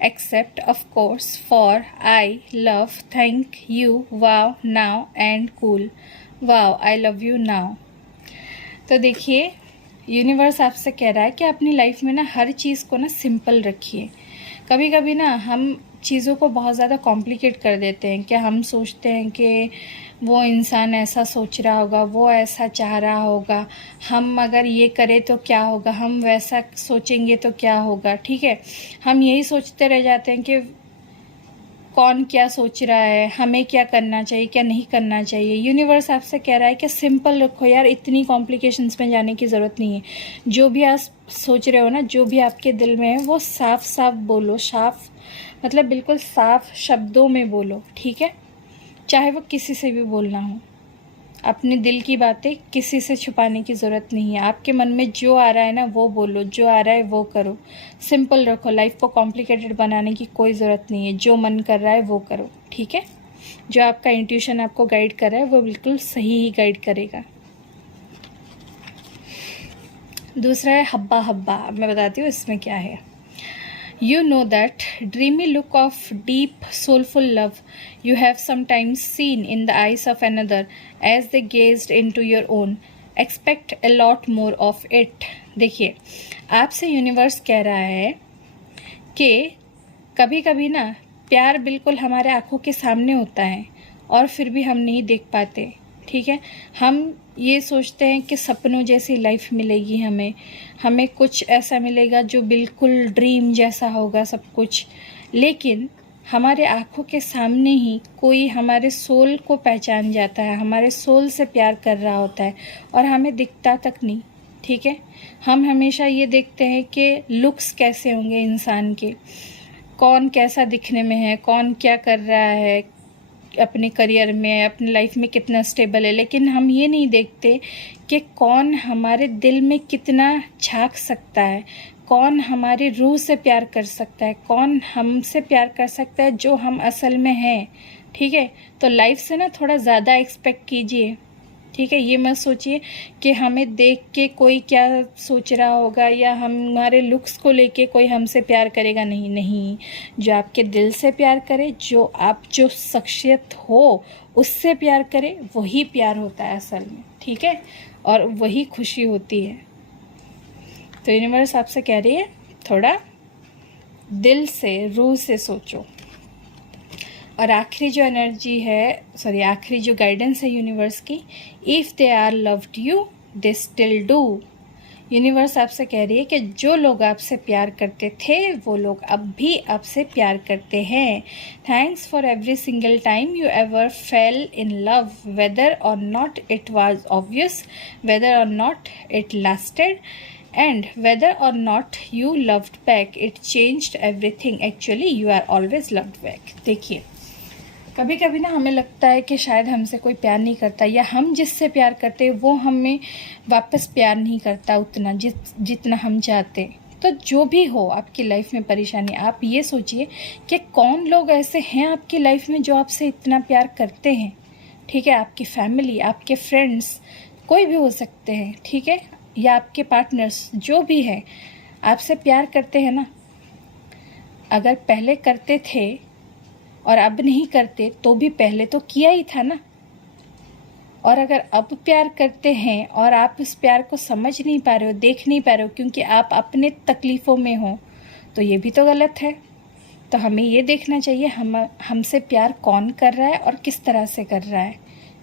except of course for I love, thank you, wow, now and cool. wow, I love you now. तो देखिए, यूनिवर्स आपसे कह रहा है कि अपनी लाइफ में ना हर चीज़ को ना सिंपल रखिए। कभी कभी ना हम चीज़ों को बहुत ज़्यादा कॉम्प्लिकेट कर देते हैं कि हम सोचते हैं कि वो इंसान ऐसा सोच रहा होगा, वो ऐसा चाह रहा होगा, हम अगर ये करें तो क्या होगा, हम वैसा सोचेंगे तो क्या होगा, ठीक है। हम यही सोचते रह जाते हैं कि कौन क्या सोच रहा है, हमें क्या करना चाहिए, क्या नहीं करना चाहिए। यूनिवर्स आपसे कह रहा है कि सिंपल रखो यार, इतनी कॉम्प्लिकेशंस में जाने की ज़रूरत नहीं है। जो भी आप सोच रहे हो ना, जो भी आपके दिल में है वो साफ साफ बोलो, साफ मतलब बिल्कुल साफ शब्दों में बोलो, ठीक है। चाहे वो किसी से भी बोलना हो, अपने दिल की बातें किसी से छुपाने की ज़रूरत नहीं है। आपके मन में जो आ रहा है ना वो बोलो, जो आ रहा है वो करो। सिंपल रखो, लाइफ को कॉम्प्लिकेटेड बनाने की कोई ज़रूरत नहीं है। जो मन कर रहा है वो करो, ठीक है। जो आपका इंट्यूशन आपको गाइड कर रहा है वो बिल्कुल सही ही गाइड करेगा। दूसरा है हब्बा हब्बा। अब मैं बताती हूँ इसमें क्या है। You know that dreamy look of deep, soulful love you have sometimes seen in the eyes of another as they gazed into your own. Expect a lot more of it. देखिए, आपसे यूनिवर्स कह रहा है कि कभी कभी ना प्यार बिल्कुल हमारे आँखों के सामने होता है और फिर भी हम नहीं देख पाते, ठीक है। हम ये सोचते हैं कि सपनों जैसी लाइफ मिलेगी, हमें कुछ ऐसा मिलेगा जो बिल्कुल ड्रीम जैसा होगा सब कुछ, लेकिन हमारे आँखों के सामने ही कोई हमारे सोल को पहचान जाता है, हमारे सोल से प्यार कर रहा होता है और हमें दिखता तक नहीं, ठीक है। हम हमेशा ये देखते हैं कि लुक्स कैसे होंगे इंसान के, कौन कैसा दिखने में है, कौन क्या कर रहा है अपने करियर में, अपनी लाइफ में कितना स्टेबल है, लेकिन हम ये नहीं देखते कि कौन हमारे दिल में कितना झांक सकता है, कौन हमारी रूह से प्यार कर सकता है, कौन हमसे प्यार कर सकता है जो हम असल में हैं, ठीक है। तो लाइफ से ना थोड़ा ज़्यादा एक्सपेक्ट कीजिए, ठीक है। ये मत सोचिए कि हमें देख के कोई क्या सोच रहा होगा या हमारे लुक्स को लेके कोई हमसे प्यार करेगा, नहीं नहीं। जो आपके दिल से प्यार करे, जो शख्सियत हो उससे प्यार करे, वही प्यार होता है असल में, ठीक है, और वही खुशी होती है। तो यूनिवर्स आपसे कह रही है थोड़ा दिल से, रूह से सोचो। और आखिरी जो एनर्जी है, आखिरी जो गाइडेंस है यूनिवर्स की, if they are loved you they still do. Universe आपसे कह रही है कि जो लोग आपसे प्यार करते थे वो लोग अब भी आपसे प्यार करते हैं। Thanks for every single time you ever fell in love, whether or not it was obvious, whether or not it lasted, and whether or not you loved back, it changed everything. Actually you are always loved back. देखिए, कभी कभी ना हमें लगता है कि शायद हमसे कोई प्यार नहीं करता, या हम जिससे प्यार करते हैं वो हमें वापस प्यार नहीं करता उतना जितना हम चाहते। तो जो भी हो आपकी लाइफ में परेशानी, आप ये सोचिए कि कौन लोग ऐसे हैं आपकी लाइफ में जो आपसे इतना प्यार करते हैं, ठीक है। आपकी फैमिली, आपके फ्रेंड्स, कोई भी हो सकते हैं, ठीक है, या आपके पार्टनर्स, जो भी है आपसे प्यार करते हैं ना। अगर पहले करते थे और अब नहीं करते तो भी पहले तो किया ही था ना। और अगर अब प्यार करते हैं और आप उस प्यार को समझ नहीं पा रहे हो, देख नहीं पा रहे हो, क्योंकि आप अपने तकलीफ़ों में हो, तो ये भी तो गलत है। तो हमें ये देखना चाहिए हमसे प्यार कौन कर रहा है और किस तरह से कर रहा है,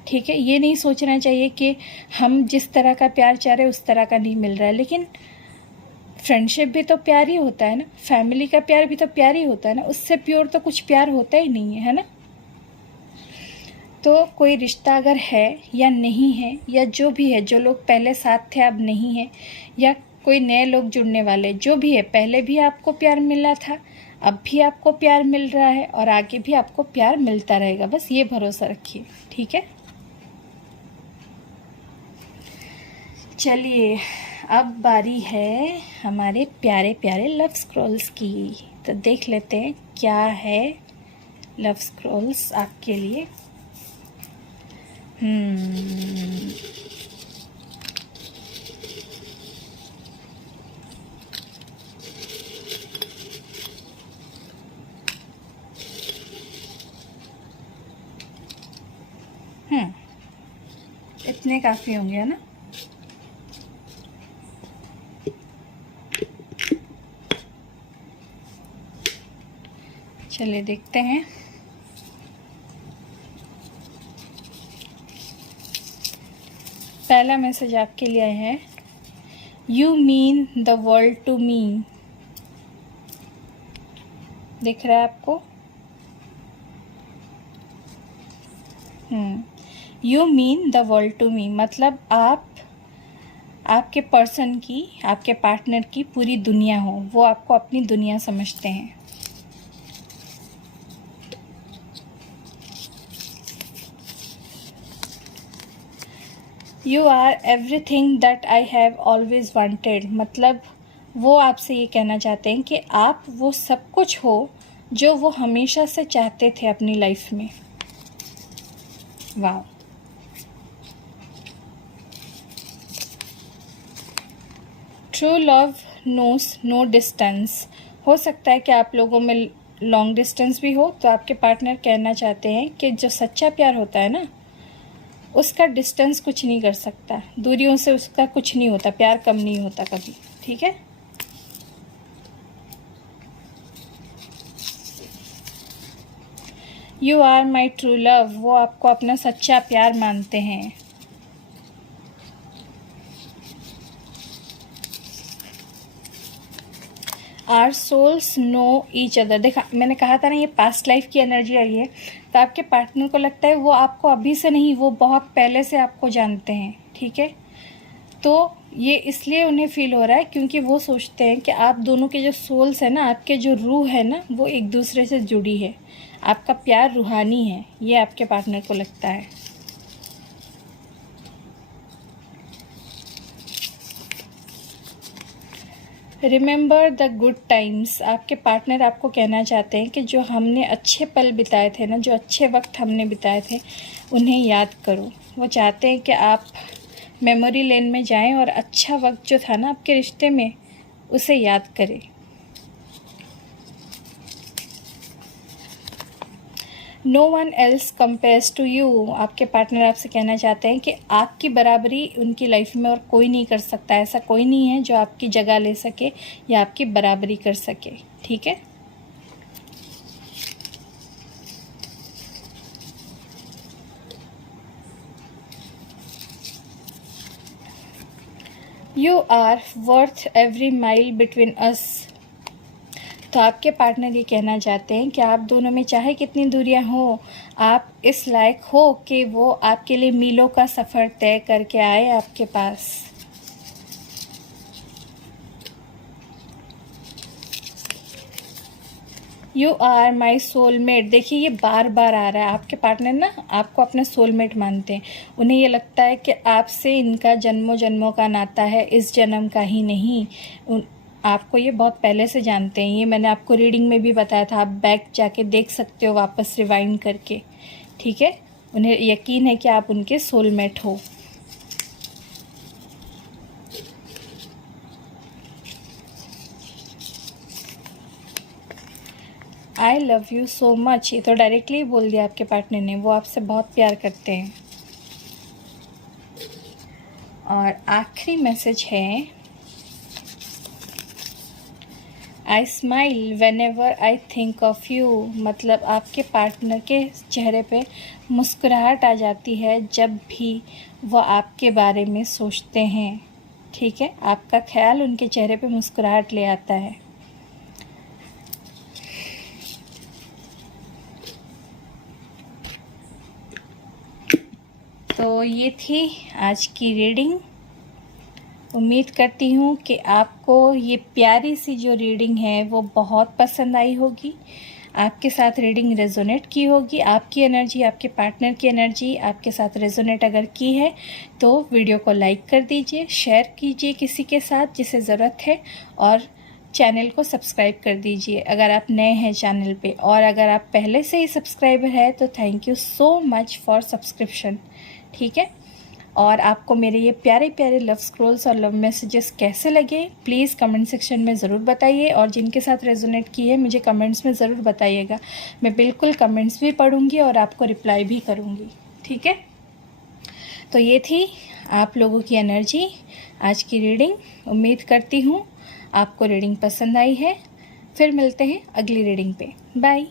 ठीक है। ये नहीं सोचना चाहिए कि हम जिस तरह का प्यार चाह रहे हैं उस तरह का नहीं मिल रहा है। लेकिन फ्रेंडशिप भी तो प्यार ही होता है ना, फैमिली का प्यार भी तो प्यार ही होता है ना, उससे प्योर तो कुछ प्यार होता ही नहीं है ना। तो कोई रिश्ता अगर है या नहीं है, या जो भी है, जो लोग पहले साथ थे अब नहीं है, या कोई नए लोग जुड़ने वाले, जो भी है, पहले भी आपको प्यार मिला था, अब भी आपको प्यार मिल रहा है और आगे भी आपको प्यार मिलता रहेगा। बस ये भरोसा रखिए, ठीक है। चलिए, अब बारी है हमारे प्यारे प्यारे लव स्क्रॉल्स की। तो देख लेते हैं क्या है लव स्क्रॉल्स आपके लिए। इतने काफ़ी होंगे, है ना। चलिए देखते हैं। पहला मैसेज आपके लिए है, you mean the world to me. दिख रहा है आपको? You mean the world to me मतलब आप आपके पर्सन की, आपके पार्टनर की पूरी दुनिया हो, वो आपको अपनी दुनिया समझते हैं। You are everything that I have always wanted, मतलब वो आपसे ये कहना चाहते हैं कि आप वो सब कुछ हो जो वो हमेशा से चाहते थे अपनी लाइफ में। वाह। True love knows no distance, हो सकता है कि आप लोगों में लॉन्ग डिस्टेंस भी हो, तो आपके पार्टनर कहना चाहते हैं कि जो सच्चा प्यार होता है ना, उसका डिस्टेंस कुछ नहीं कर सकता, दूरियों से उसका कुछ नहीं होता, प्यार कम नहीं होता कभी। ठीक है। You are my true love, वो आपको अपना सच्चा प्यार मानते हैं। Our souls know each other, देखा मैंने कहा था ना ये पास्ट लाइफ की एनर्जी आई है, तो आपके पार्टनर को लगता है वो आपको अभी से नहीं, वो बहुत पहले से आपको जानते हैं। ठीक है। तो ये इसलिए उन्हें फील हो रहा है क्योंकि वो सोचते हैं कि आप दोनों के जो सोल्स है ना, आपके जो रूह है ना, वो एक दूसरे से जुड़ी है, आपका प्यार रूहानी है, ये आपके पार्टनर को लगता है। रिमेंबर द गुड टाइम्स, आपके पार्टनर आपको कहना चाहते हैं कि जो हमने अच्छे पल बिताए थे ना, जो अच्छे वक्त हमने बिताए थे, उन्हें याद करो। वो चाहते हैं कि आप मेमोरी लेन में जाएं और अच्छा वक्त जो था ना आपके रिश्ते में, उसे याद करें। No one else compares to you, आपके पार्टनर आपसे कहना चाहते हैं कि आपकी बराबरी उनकी लाइफ में और कोई नहीं कर सकता, ऐसा कोई नहीं है जो आपकी जगह ले सके या आपकी बराबरी कर सके। ठीक है। You are worth every mile between us, तो आपके पार्टनर ये कहना चाहते हैं कि आप दोनों में चाहे कितनी दूरियां हो, आप इस लायक हो कि वो आपके लिए मीलों का सफ़र तय करके आए आपके पास। यू आर माई सोलमेट, देखिए ये बार बार आ रहा है, आपके पार्टनर ना आपको अपना सोलमेट मानते हैं, उन्हें ये लगता है कि आपसे इनका जन्मों जन्मों का नाता है, इस जन्म का ही नहीं, आपको ये बहुत पहले से जानते हैं। ये मैंने आपको रीडिंग में भी बताया था, आप बैक जाके देख सकते हो वापस रिवाइंड करके। ठीक है। उन्हें यकीन है कि आप उनके सोलमेट हो। I love you so much, ये तो डायरेक्टली बोल दिया आपके पार्टनर ने, वो आपसे बहुत प्यार करते हैं। और आखिरी मैसेज है, आई smile when ever I think of you, मतलब आपके पार्टनर के चेहरे पे मुस्कुराहट आ जाती है जब भी वो आपके बारे में सोचते हैं। ठीक है। आपका ख्याल उनके चेहरे पे मुस्कुराहट ले आता है। तो ये थी आज की रीडिंग। उम्मीद करती हूँ कि आपको ये प्यारी सी जो रीडिंग है वो बहुत पसंद आई होगी, आपके साथ रीडिंग रेजोनेट की होगी, आपकी एनर्जी, आपके पार्टनर की एनर्जी आपके साथ रेजोनेट अगर की है तो वीडियो को लाइक कर दीजिए, शेयर कीजिए किसी के साथ जिसे ज़रूरत है, और चैनल को सब्सक्राइब कर दीजिए अगर आप नए हैं चैनल पे, और अगर आप पहले से ही सब्सक्राइबर है तो thank you so much for subscription. ठीक है। और आपको मेरे ये प्यारे प्यारे लव स्क्रोल्स और लव मैसेजेस कैसे लगे प्लीज़ कमेंट सेक्शन में ज़रूर बताइए, और जिनके साथ रेजोनेट की है मुझे कमेंट्स में ज़रूर बताइएगा, मैं बिल्कुल कमेंट्स भी पढ़ूंगी और आपको रिप्लाई भी करूंगी। ठीक है। तो ये थी आप लोगों की एनर्जी, आज की रीडिंग। उम्मीद करती हूँ आपको रीडिंग पसंद आई है। फिर मिलते हैं अगली रीडिंग पे। बाय।